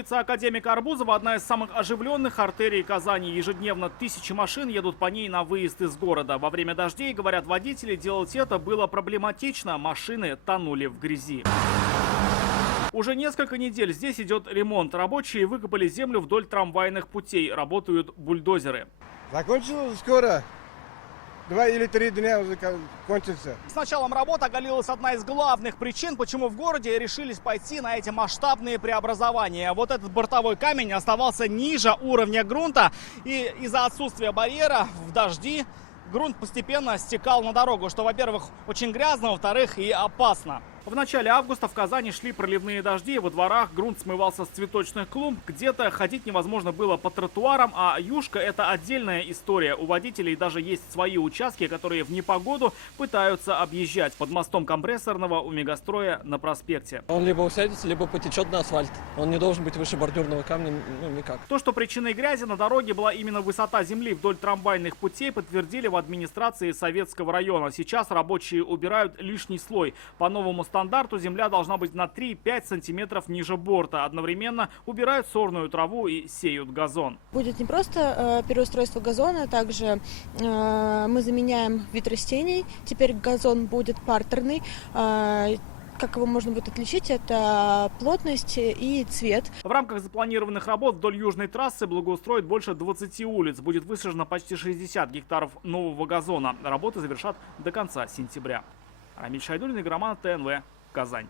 Улица Академика Арбузова – одна из самых оживленных артерий Казани. Ежедневно тысячи машин едут по ней на выезд из города. Во время дождей, говорят водители, делать это было проблематично. Машины тонули в грязи. Уже несколько недель здесь идет ремонт. Рабочие выкопали землю вдоль трамвайных путей. Работают бульдозеры. Закончилось скоро. 2 или 3 дня уже кончится. С началом работы оголилась одна из главных причин, почему в городе решились пойти на эти масштабные преобразования. Вот этот бортовой камень оставался ниже уровня грунта, и из-за отсутствия барьера в дожди грунт постепенно стекал на дорогу, что, во-первых, очень грязно, во-вторых, и опасно. В начале августа в Казани шли проливные дожди, во дворах грунт смывался с цветочных клумб, где-то ходить невозможно было по тротуарам, а юшка – это отдельная история. У водителей даже есть свои участки, которые в непогоду пытаются объезжать под мостом компрессорного у Мегастроя на проспекте. Он либо усядется, либо потечет на асфальт. Он не должен быть выше бордюрного камня, никак. То, что причиной грязи на дороге была именно высота земли вдоль трамвайных путей, подтвердили в администрации Советского района. Сейчас рабочие убирают лишний слой. По новому стандарту земля должна быть на 3-5 сантиметров ниже борта. Одновременно убирают сорную траву и сеют газон. Будет не просто переустройство газона, также мы заменяем вид растений. Теперь газон будет партерный. Как его можно будет отличить, это плотность и цвет. В рамках запланированных работ вдоль южной трассы благоустроят больше 20 улиц. Будет высажено почти 60 гектаров нового газона. Работы завершат до конца сентября. Рамиль Шайдуллин, Игроман, ТНВ, Казань.